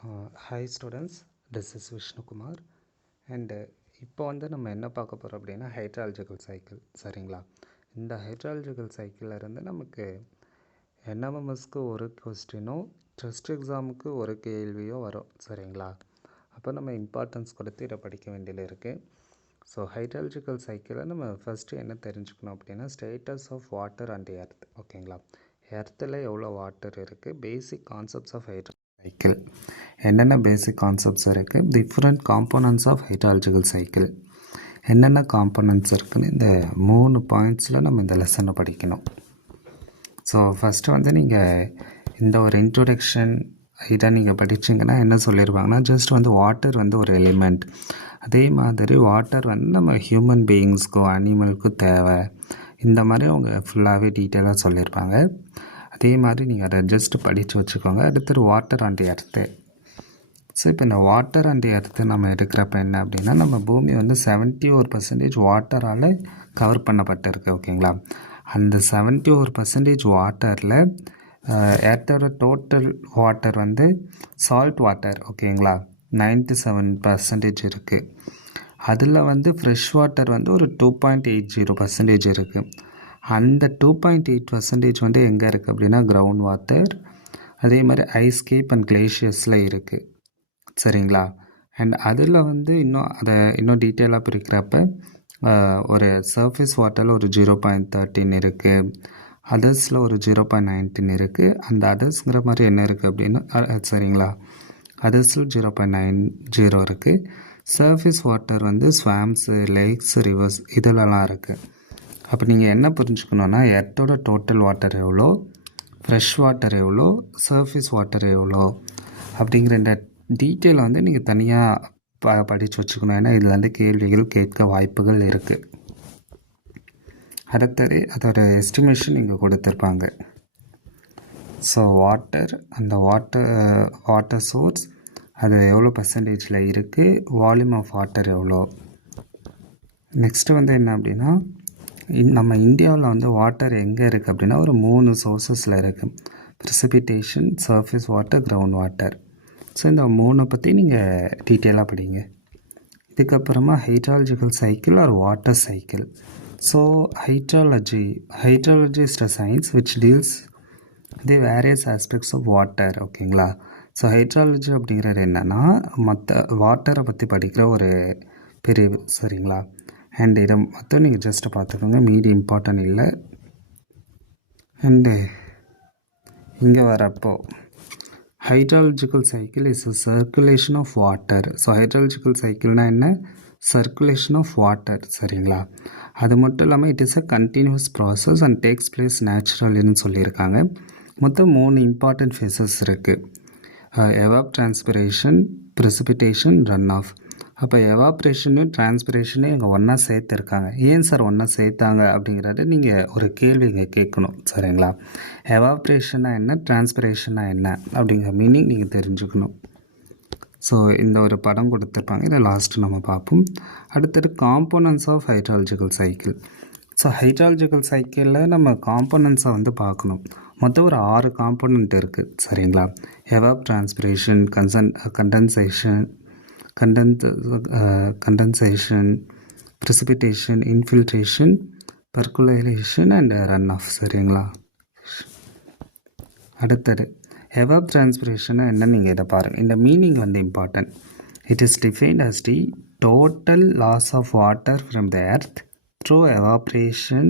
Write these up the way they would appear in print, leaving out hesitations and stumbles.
Hi students, this is Vishnu Kumar and இப்போ நம்ம என்ன பார்க்க போகிறோம் அப்படின்னா ஹைட்ராலஜிக்கல் சைக்கிள். சரிங்களா? இந்த ஹைட்ராலஜிக்கல் சைக்கிளில் இருந்து நமக்கு என்எம்எம்எஸ்க்கு ஒரு கொஸ்டினோ டெஸ்ட் எக்ஸாமுக்கு ஒரு கேள்வியோ வரும். சரிங்களா? அப்போ நம்ம இம்பார்ட்டன்ஸ் கொடுத்து இதை படிக்க வேண்டியது இருக்குது. ஸோ ஹைட்ராலஜிக்கல் சைக்கிளில் நம்ம ஃபஸ்ட்டு என்ன தெரிஞ்சுக்கணும் அப்படின்னா status of water and earth. ஓகேங்களா? எர்த்தில் எவ்வளோ வாட்டர் இருக்குது, பேசிக் கான்செப்ட்ஸ் ஆஃப் சைக்கிள் என்னென்ன பேசிக் கான்செப்ட்ஸ் இருக்குது, different components of hydrological cycle என்னென்ன காம்போனன்ட்ஸ் இருக்குதுன்னு இந்த 3 பாயிண்ட்ஸில் நம்ம இந்த லெசனை படிக்கணும். ஸோ ஃபஸ்ட்டு நீங்கள் இந்த ஒரு இன்ட்ரோடக்ஷன் இதை நீங்கள் படிச்சிங்கன்னா என்ன சொல்லியிருப்பாங்கன்னா ஜஸ்ட் வாட்டர் ஒரு எலிமெண்ட். அதே மாதிரி வாட்டர் நம்ம ஹியூமன் பீயிங்ஸ்க்கும் அனிமலுக்கும் தேவை, இந்த மாதிரி அவங்க ஃபுல்லாகவே டீட்டெயிலாக சொல்லியிருப்பாங்க. அதே மாதிரி நீங்கள் அதை ஜஸ்ட் படித்து வச்சுக்கோங்க. அடுத்தது வாட்டர் அண்ட் எர்த்து. ஸோ இப்போ இந்த வாட்டர் அண்ட் எர்த்து நம்ம எடுக்கிறப்ப என்ன அப்படின்னா நம்ம பூமி 71% வாட்டரால் கவர் பண்ணப்பட்டிருக்கு. ஓகேங்களா? அந்த 71% வாட்டரில் எர்த்தோட டோட்டல் வாட்டர் சால்ட் வாட்டர். ஓகேங்களா? 97% இருக்குது. அதில் ஃப்ரெஷ் வாட்டர் ஒரு 2.80% இருக்குது. அந்த 2.8% எங்கே இருக்குது அப்படின்னா கிரவுண்ட் வாட்டர், அதே மாதிரி ஐஸ் கேப் அண்ட் கிளேஷியஸில் இருக்குது. சரிங்களா? அண்ட் அதில் இன்னும் டீட்டெயிலாக பிரிக்கிறப்ப ஒரு சர்ஃபேஸ் வாட்டரில் ஒரு 0.13 இருக்குது, அதர்ஸில் ஒரு 0.19 இருக்குது. அந்த அதர்ஸுங்கிற மாதிரி என்ன இருக்குது அப்படின்னா சரிங்களா, அதர்ஸில் 0.90 இருக்குது. சர்ஃபேஸ் வாட்டர் ஸ்வாம்ஸு, லேக்ஸ், ரிவர்ஸ் இதிலலாம் இருக்குது. அப்போ நீங்கள் என்ன புரிஞ்சுக்கணுன்னா எர்த்தோட டோட்டல் வாட்டர் எவ்வளோ, ஃப்ரெஷ் வாட்டர் எவ்வளோ, சர்ஃபேஸ் வாட்டர் எவ்வளோ அப்படிங்கிற இந்த டீட்டெயிலை நீங்கள் தனியாக படித்து வச்சுக்கணும். ஏன்னா இதில் கேள்விகள் கேட்க வாய்ப்புகள் இருக்குது. அடுத்தது அதோட எஸ்டிமேஷன் இங்கே கொடுத்துருப்பாங்க. ஸோ வாட்டர், அந்த வாட்டர் சோர்ஸ் அது எவ்வளோ பர்சன்டேஜில் இருக்குது, வால்யூம் ஆஃப் வாட்டர் எவ்வளோ. நெக்ஸ்ட்டு என்ன அப்படின்னா நம்ம இந்தியாவில் வாட்டர் எங்கே இருக்குது அப்படின்னா ஒரு 3 சோர்ஸஸில் இருக்குது. Precipitation, surface water, ground water. So இந்த 3 பற்றி நீங்கள் டீட்டெயிலாக படிங்க. இதுக்கப்புறமா hydrological cycle or water cycle. So hydrology is the science which deals the various aspects of water. ஓகேங்களா? ஸோ ஹைட்ராலஜி அப்படிங்கிறது என்னென்னா மற்ற வாட்டரை பற்றி படிக்கிற ஒரு பிரிவு. சரிங்களா? அண்ட் இதை மட்டும் நீங்கள் ஜஸ்ட்டு பார்த்துக்கோங்க, மீதி இம்பார்ட்டன்ட் இல்லை. அண்டு இங்கே வரப்போ hydrological cycle is a circulation of water. So hydrological சைக்கிள்னால் என்ன? Circulation of water. சரிங்களா? அது மட்டும் இல்லாமல் it is a continuous process and takes place நேச்சுரல்னு சொல்லியிருக்காங்க. மொத்தம் 3 இம்பார்ட்டன்ட் ஃபேஸஸ் இருக்குது. Evapotranspiration, precipitation, runoff. அப்போ எவாப்ரேஷனும் டிரான்ஸ்பிரேஷனும் இங்கே ஒன்றா சேர்த்துருக்காங்க. ஏன் சார் ஒன்றா சேர்த்தாங்க அப்படிங்கிறத நீங்கள் ஒரு கேள்வி இங்கே கேட்கணும். சரிங்களா? எவாப்ரேஷனாக என்ன, டிரான்ஸ்பிரேஷனாக என்ன அப்படிங்கிற மீனிங் நீங்கள் தெரிஞ்சுக்கணும். ஸோ இந்த ஒரு படம் கொடுத்துருப்பாங்க, இதை லாஸ்ட்டு நம்ம பார்ப்போம். அடுத்தது components of hydrological cycle. So hydrological சைக்கிளில் நம்ம காம்போனன்ட்ஸை பார்க்கணும். மொத்தம் ஒரு 6 காம்போனண்ட் இருக்குது. சரிங்களா? Evapotranspiration, condensation, precipitation, infiltration, percolation and run off. சரிங்களா? அடுத்தது எவாப் டிரான்ஸ்பிரேஷன் என்ன, நீங்கள் இதை பாருங்கள். இந்த meaning important. It is defined as the total loss of water from the earth through evaporation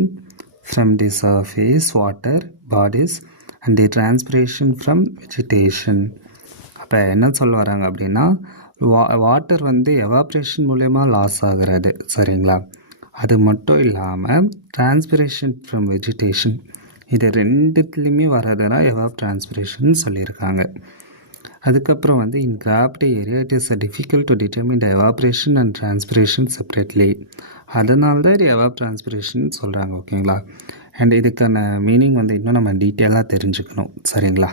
from the surface water bodies and the transpiration from vegetation. அப்போ என்ன சொல்ல வராங்க அப்படின்னா வாட்டர் எவாப்ரேஷன் மூலயமா லாஸ் ஆகிறது. சரிங்களா? அது மட்டும் இல்லாமல் டிரான்ஸ்பிரேஷன் ஃப்ரம் வெஜிடேஷன், இது ரெண்டுத்துலேயுமே வர்றதுனா எவாப் டிரான்ஸ்பிரேஷன் சொல்லியிருக்காங்க. அதுக்கப்புறம் in gravity area it is difficult to determine the evaporation and transpiration separately. அதனால தான் இது எவாப் டிரான்ஸ்பிரேஷன் சொல்கிறாங்க. ஓகேங்களா? அண்ட் இதுக்கான மீனிங் இன்னும் நம்ம டீட்டெயிலாக தெரிஞ்சுக்கணும். சரிங்களா?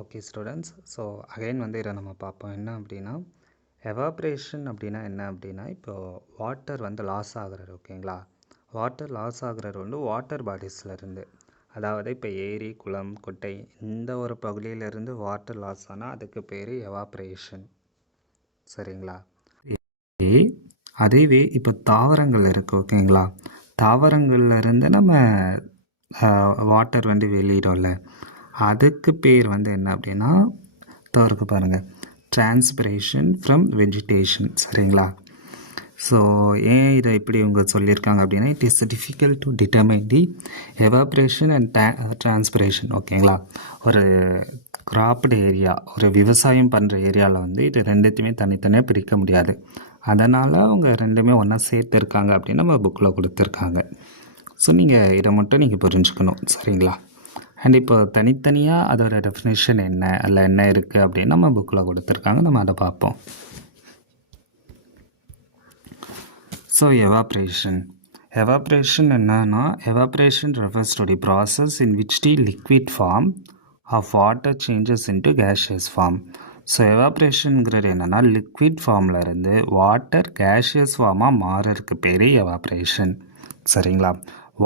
ஓகே ஸ்டூடெண்ட்ஸ், ஸோ அகைன் இதை நம்ம பார்ப்போம். என்ன அப்படின்னா எவாப்ரேஷன் அப்படின்னா என்ன அப்படின்னா இப்போது வாட்டர் லாஸ் ஆகிறது. ஓகேங்களா? வாட்டர் லாஸ் ஆகிறது வாட்டர் பாடிஸ்லேருந்து. அதாவது இப்போ ஏரி, குளம், குட்டை இந்த ஒரு பகுதியிலிருந்து வாட்டர் லாஸ் ஆனால் அதுக்கு பேர் எவாப்ரேஷன். சரிங்களா? அதுவே இப்போ தாவரங்கள் இருக்குது, ஓகேங்களா? தாவரங்கள்லேருந்து நம்ம வாட்டர் வந்து வெளியிடும்ல, அதுக்கு பேர் வந்து என்ன அப்படின்னா தவறுக்கு பாருங்கள், டிரான்ஸ்பிரேஷன் ஃப்ரம் வெஜிடேஷன். சரிங்களா? ஸோ ஏன் இதை இப்படி இவங்க சொல்லியிருக்காங்க அப்படின்னா, it is difficult to determine the evaporation and transpiration. ஓகேங்களா? ஒரு கிராப்டு ஏரியா, ஒரு விவசாயம் பண்ணுற ஏரியாவில் வந்து இது ரெண்டுத்தையுமே தனித்தனியாக பிரிக்க முடியாது. அதனால் அவங்க ரெண்டுமே ஒன்றா சேர்த்துருக்காங்க அப்படின்னு நம்ம புக்கில் கொடுத்துருக்காங்க. ஸோ நீங்கள் இதை மட்டும் நீங்கள் புரிஞ்சுக்கணும். சரிங்களா? அண்ட் இப்போ தனித்தனியாக அதோட டெஃபினேஷன் என்ன, அதில் என்ன இருக்குது அப்படின்னு நம்ம புக்கில் கொடுத்துருக்காங்க, நம்ம அதை பார்ப்போம். ஸோ எவாப்ரேஷன் என்னன்னா, evaporation refers to the process in which the liquid form of water changes into gaseous form. So எவாப்ரேஷனுங்கிறது என்னென்னா, லிக்விட் ஃபார்மில் இருந்து வாட்டர் கேஷியஸ் ஃபார்மாக மாறதுக்கு பேர் எவாப்ரேஷன். சரிங்களா?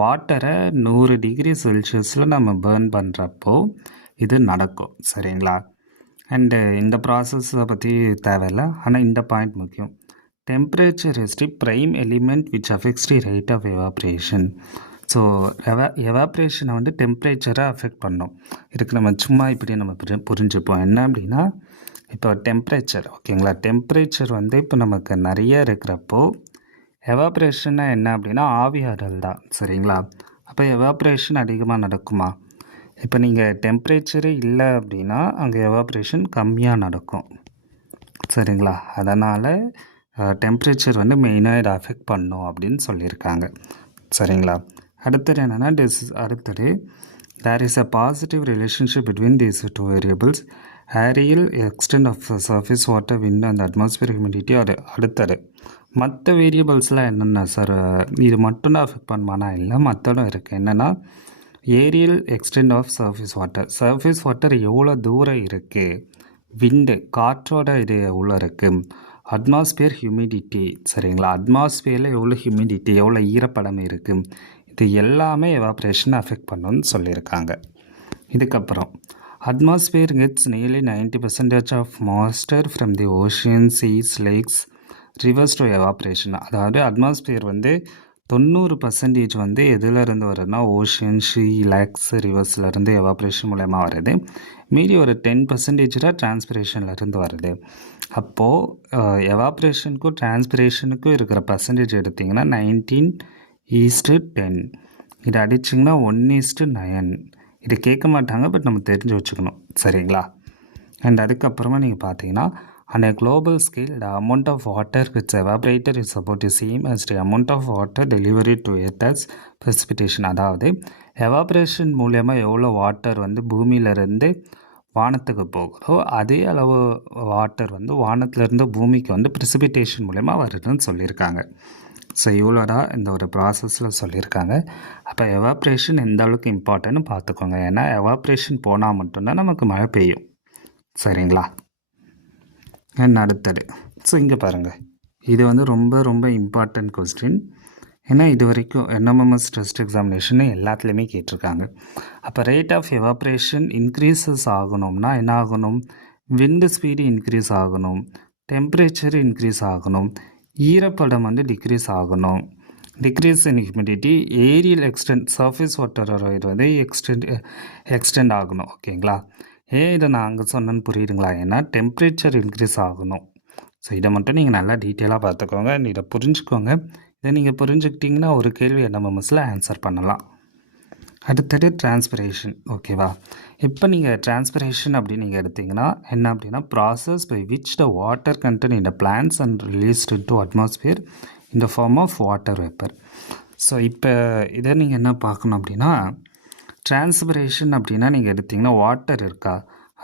வாட்டரை 100 டிகிரி செல்சியஸில் நம்ம பேர்ன் பண்ணுறப்போ இது நடக்கும். சரிங்களா? அண்டு இந்த ப்ராசஸை பற்றி தேவையில்லை, ஆனால் இந்த பாயிண்ட் முக்கியம். Temperature is the prime element which affects the rate of evaporation. So எவாப்ரேஷனை வந்து டெம்பரேச்சரை அஃபெக்ட் பண்ணோம். இதுக்கு நம்ம சும்மா இப்படி நம்ம புரிஞ்சுப்போம். என்ன அப்படின்னா, இப்போ டெம்பரேச்சர், ஓகேங்களா? டெம்பரேச்சர் வந்து இப்போ நமக்கு நிறைய இருக்கிறப்போ எவாப்ரேஷன்னா என்ன அப்படின்னா ஆவியாதல் தான். சரிங்களா? அப்போ எவாப்ரேஷன் அதிகமாக நடக்குமா? இப்போ நீங்கள் டெம்பரேச்சரே இல்லை அப்படின்னா அங்கே எவாப்ரேஷன் கம்மியாக நடக்கும். சரிங்களா? அதனால் டெம்பரேச்சர் வந்து மெயினாக இதை அஃபெக்ட் பண்ணும் அப்படின்னு சொல்லியிருக்காங்க. சரிங்களா? அடுத்தது என்னென்னா, அடுத்தது there is a positive relationship between these two variables, areal extent of surface water, wind and atmosphere humidity. அடுத்தது மற்ற வேரியபிள்ஸ்லாம் என்னென்ன சார், இது மட்டும்தான் அஃபெக்ட் பண்ணுமானா? இல்லை, மற்றதும் இருக்குது. என்னென்னா, areal extent of surface water எவ்வளோ தூரம் இருக்குது, விண்டு காற்றோட இது எவ்வளோ இருக்குது, அட்மாஸ்பியர் ஹியூமிடிட்டி. சரிங்களா? அட்மாஸ்பியரில் எவ்வளோ ஹியூமிடிட்டி, எவ்வளோ ஈரப்படம் இருக்குது, இது எல்லாமே எவாப்ரேஷனை அஃபெக்ட் பண்ணணும்னு சொல்லியிருக்காங்க. இதுக்கப்புறம் atmosphere gets nearly 90% of moisture from the ocean, seas, lakes, rivers due evaporation. அதாவது அட்மாஸ்பியர் வந்து 90% வந்து எதுலேருந்து வருதுன்னா ஓஷன், ஷீ, லேக்ஸ், ரிவர்ஸ்லேருந்து எவாப்ரேஷன் மூலயமா வருது. மீறி ஒரு 10% தான் டிரான்ஸ்பிரேஷன்லேருந்து வருது. அப்போது எவாப்ரேஷனுக்கும் டிரான்ஸ்பிரேஷனுக்கும் இருக்கிற பர்சன்டேஜ் எடுத்திங்கன்னா 19:10. இது அடிச்சிங்கன்னா 1:9. இது கேட்க மாட்டாங்க, பட் நம்ம தெரிஞ்சு வச்சுக்கணும். சரிங்களா? அண்ட் அதுக்கப்புறமா நீங்கள் பார்த்தீங்கன்னா, on a global scale, the amount of water which evaporated is about the same as the amount of water delivered to earth as precipitation. அதாவது எவாப்ரேஷன் மூலயமா எவ்வளோ வாட்டர் வந்து பூமியிலேருந்து வானத்துக்கு போகிறதோ அதே அளவு வாட்டர் வந்து வானத்துலேருந்து பூமிக்கு வந்து ப்ரிசிபிடேஷன் மூலயமா வருதுன்னு சொல்லியிருக்காங்க. ஸோ இவ்வளோதான் இந்த ஒரு ப்ராசஸில் சொல்லியிருக்காங்க. அப்போ எவாப்ரேஷன் எந்த அளவுக்கு இம்பார்ட்டன்ட்னு பார்த்துக்கோங்க. ஏன்னா எவாப்ரேஷன் போனால் மட்டும்தான் நமக்கு மழை பெய்யும். சரிங்களா? அண்ட் அடுத்தது, ஸோ இங்கே பாருங்கள், இது வந்து ரொம்ப ரொம்ப இம்பார்ட்டன்ட் கொஸ்டின். ஏன்னா இது வரைக்கும் என்எம்எம்எஸ் டெஸ்ட் எக்ஸாமினேஷன் எல்லாத்துலேயுமே கேட்டிருக்காங்க. அப்போ ரேட் ஆஃப் எவாப்ரேஷன் இன்க்ரீசஸ் ஆகணும்னா என்ன ஆகணும்? விண்டு ஸ்பீடு இன்க்ரீஸ் ஆகணும், டெம்பரேச்சர் இன்க்ரீஸ் ஆகணும், ஈரப்படம் வந்து டிக்ரீஸ் ஆகணும், decrease in humidity, aerial extent surface வாட்டரோட இது வந்து எக்ஸ்டெண்ட் ஆகணும். ஓகேங்களா? ஏன் இதை நான் அங்கே சொன்னேன்னு புரியுதுங்களா? ஏன்னா டெம்பரேச்சர் இன்க்ரீஸ் ஆகணும். ஸோ இதை மட்டும் நீங்கள் நல்லா டீட்டெயிலாக பார்த்துக்கோங்க, இதை புரிஞ்சுக்கோங்க. இதை நீங்கள் புரிஞ்சுக்கிட்டிங்கன்னா ஒரு கேள்வி என்எம்எம்எஸில் ஆன்சர் பண்ணலாம். அடுத்தது டிரான்ஸ்பிரேஷன். ஓகேவா? இப்போ நீங்கள் டிரான்ஸ்பிரேஷன் அப்படின்னு நீங்கள் எடுத்திங்கன்னா என்ன அப்படின்னா, process by which the water content in the plants and released to atmosphere in the form of water vapour. So இப்போ இதை நீங்கள் என்ன பார்க்கணும் அப்படின்னா, டிரான்ஸ்பிரேஷன் அப்படின்னா நீங்கள் எடுத்திங்கன்னா வாட்டர் இருக்கா,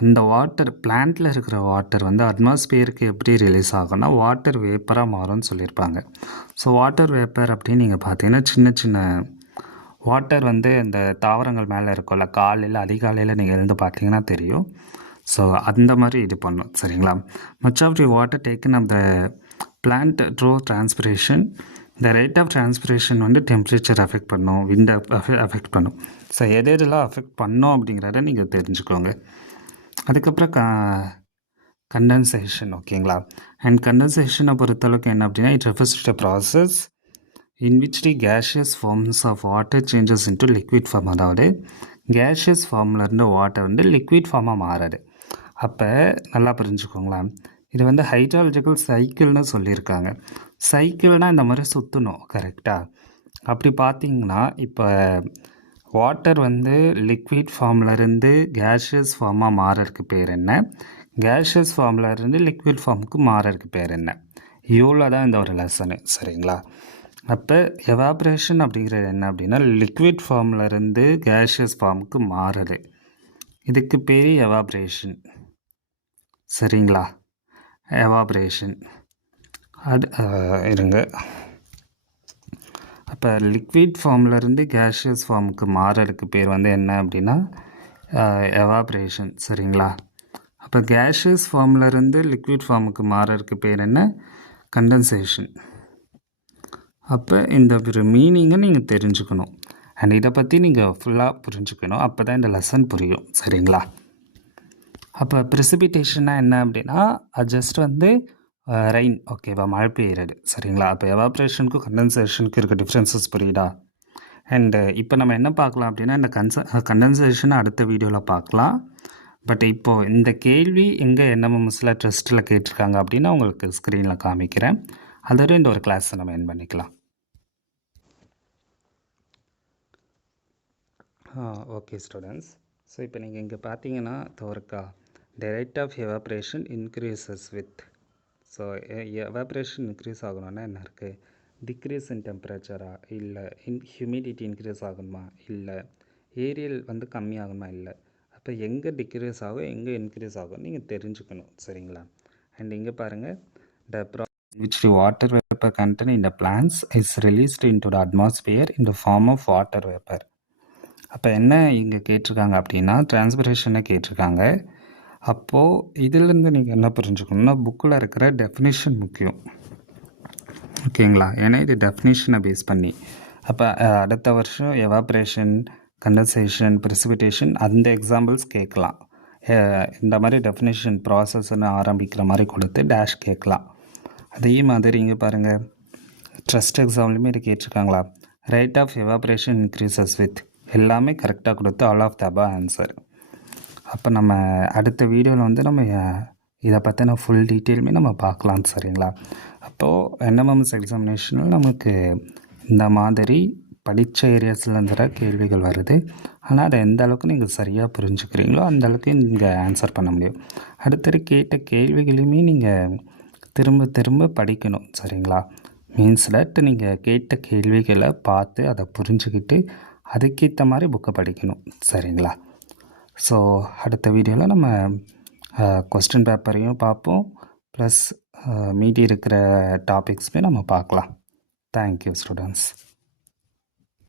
அந்த வாட்டர் பிளான்ட்டில் இருக்கிற வாட்டர் வந்து அட்மாஸ்பியருக்கு எப்படி ரிலீஸ் ஆகும்னா வாட்டர் வேப்பராக மாறும்னு சொல்லியிருப்பாங்க. ஸோ வாட்டர் வேப்பர் அப்படின்னு நீங்கள் பார்த்தீங்கன்னா சின்ன சின்ன வாட்டர் வந்து இந்த தாவரங்கள் மேலே இருக்கும்ல, காலையில் அதிகாலையில் நீங்கள் எழுந்து பார்த்தீங்கன்னா தெரியும். ஸோ அந்த மாதிரி இது பண்ணும். சரிங்களா? Much of the water taken of the plant through transpiration இந்த ரேட் ஆஃப் டிரான்ஸ்பிரேஷன் வந்து டெம்பரேச்சர் அஃபெக்ட் பண்ணும், விண்ட் அஃபெக்ட் பண்ணும். ஸோ எது எதெல்லாம் அஃபெக்ட் பண்ணோம் அப்படிங்கிறத நீங்கள் தெரிஞ்சுக்கோங்க. அதுக்கப்புறம் கண்டென்சேஷன், ஓகேங்களா. அண்ட் கண்டென்சேஷனை பொறுத்தளவுக்கு என்ன அப்படின்னா, it refers to the process in which the gaseous forms of water changes into liquid form. அதாவது கேஷியஸ் ஃபார்ம்லேருந்து வாட்டர் வந்து லிக்விட் ஃபார்மாக மாறுது. அப்போ நல்லா புரிஞ்சுக்கோங்களேன், இது வந்து ஹைட்ராலஜிக்கல் சைக்கிள்னு சொல்லியிருக்காங்க. சைக்கிள்னால் இந்த மாதிரி சுற்றணும், கரெக்டாக. அப்படி பார்த்திங்கன்னா இப்போ வாட்டர் வந்து லிக்விட் ஃபார்ம்லேருந்து கேஷியஸ் ஃபார்மாக மாறதுக்கு பேர் என்ன, கேஷியஸ் ஃபார்ம்லேருந்து லிக்விட் ஃபார்முக்கு மாறதுக்கு பேர் என்ன, இவ்வளோ தான் இந்த ஒரு லெசனு, சரிங்களா. அப்போ எவாப்ரேஷன் அப்படிங்கிறது என்ன அப்படின்னா, லிக்விட் ஃபார்ம்லேருந்து கேஷியஸ் ஃபார்முக்கு மாறுது, இதுக்கு பேர் எவாப்ரேஷன், சரிங்களா. எவாப்ரேஷன் அது இருங்க. அப்போ லிக்விட் ஃபார்ம்லேருந்து கேஷியஸ் ஃபார்முக்கு மாறதுக்கு பேர் வந்து என்ன அப்படின்னா எவாப்ரேஷன், சரிங்களா. அப்போ கேஷியஸ் ஃபார்ம்லேருந்து லிக்விட் ஃபார்முக்கு மாறதுக்கு பேர் என்ன, கண்டென்சேஷன். அப்போ இந்த ஒரு மீனிங்கை நீங்கள் தெரிஞ்சுக்கணும். அண்ட் இதை பற்றி நீங்கள் ஃபுல்லாக புரிஞ்சுக்கணும், அப்போ தான் இந்த லெசன் புரியும், சரிங்களா. அப்போ ப்ரெசிபிடேஷனாக என்ன அப்படின்னா, அது ஜஸ்ட் வந்து ரெயின், ஓகேவா, மழை பெய்யுறது, சரிங்களா. அப்போ எவாப்ரேஷனுக்கும் கண்டென்சேஷனுக்கு இருக்க டிஃப்ரென்சஸ் புரியுதா. அண்டு இப்போ நம்ம என்ன பார்க்கலாம் அப்படின்னா, இந்த கண்டென்சேஷனை அடுத்த வீடியோவில் பார்க்கலாம். பட் இப்போது இந்த கேள்வி எங்கே என்எம்எம்எஸில் டெஸ்ட்டில் கேட்டிருக்காங்க அப்படின்னா உங்களுக்கு ஸ்க்ரீனில் காமிக்கிறேன். அதோட இந்த ஒரு கிளாஸை நம்ம என் பண்ணிக்கலாம். ஓகே ஸ்டூடெண்ட்ஸ், ஸோ இப்போ நீங்கள் இங்கே பார்த்தீங்கன்னா தோற்கா the rate of evaporation increases with, so evaporation increase ஆகணும்னா என்ன இருக்குது, டிக்ரீஸ் இன் டெம்பரேச்சரா, இல்லை ஹியூமிடிட்டி இன்க்ரீஸ் ஆகணுமா, இல்லை ஏரியல் வந்து கம்மியாகணுமா, இல்லை. அப்போ எங்கே டிக்ரீஸ் ஆகும் எங்கே இன்க்ரீஸ் ஆகும் நீங்கள் தெரிஞ்சுக்கணும், சரிங்களா. அண்ட் இங்கே பாருங்கள், the process in which the water vapor content in the plants is released into the atmosphere in the form of water vapor. அப்போ என்ன இங்கே கேட்டிருக்காங்க அப்படின்னா, டிரான்ஸ்பிரேஷனை கேட்டிருக்காங்க. அப்போது இதிலேருந்து நீங்கள் என்ன புரிஞ்சுக்கணுன்னா, புக்கில் இருக்கிற டெஃபினிஷன் முக்கியம், ஓகேங்களா. ஏன்னா இது டெஃபினிஷனை பேஸ் பண்ணி. அப்போ அடுத்த வருஷம் எவாப்ரேஷன், கண்டென்சேஷன், ப்ரெசிபிடேஷன் அந்த எக்ஸாம்பிள்ஸ் கேட்கலாம். இந்த மாதிரி டெஃபினிஷன் ப்ராசஸ்ன்னு ஆரம்பிக்கிற மாதிரி கொடுத்து டேஷ் கேட்கலாம். அதே மாதிரி இங்கே பாருங்கள், ட்ரஸ்ட் எக்ஸாம்லேயுமே இது கேட்டிருக்காங்களா, rate of evaporation increases with, எல்லாமே கரெக்டாக கொடுத்து all of the above answer. அப்போ நம்ம அடுத்த வீடியோவில் வந்து நம்ம இதை பற்றின ஃபுல் டீட்டெயிலுமே நம்ம பார்க்கலாம், சரிங்களா. அப்போது என்எம்எம்எஸ் எக்ஸாமினேஷனில் நமக்கு இந்த மாதிரி படித்த ஏரியாஸ்லேருந்து கேள்விகள் வருது. ஆனால் அதை எந்த அளவுக்கு நீங்கள் சரியாக புரிஞ்சுக்கிறீங்களோ அந்தளவுக்கு நீங்கள் ஆன்சர் பண்ண முடியும். அடுத்தது கேட்ட கேள்விகளையுமே நீங்கள் திரும்ப திரும்ப படிக்கணும், சரிங்களா. மீன்ஸ் தட் நீங்கள் கேட்ட கேள்விகளை பார்த்து அதை புரிஞ்சுக்கிட்டு அதுக்கேற்ற மாதிரி புக்கை படிக்கணும், சரிங்களா. ஸோ அடுத்த வீடியோவில் நம்ம கொஸ்டின் பேப்பரையும் பார்ப்போம், ப்ளஸ் மீதி இருக்கிற டாபிக்ஸுமே நம்ம பார்க்கலாம். Thank you students.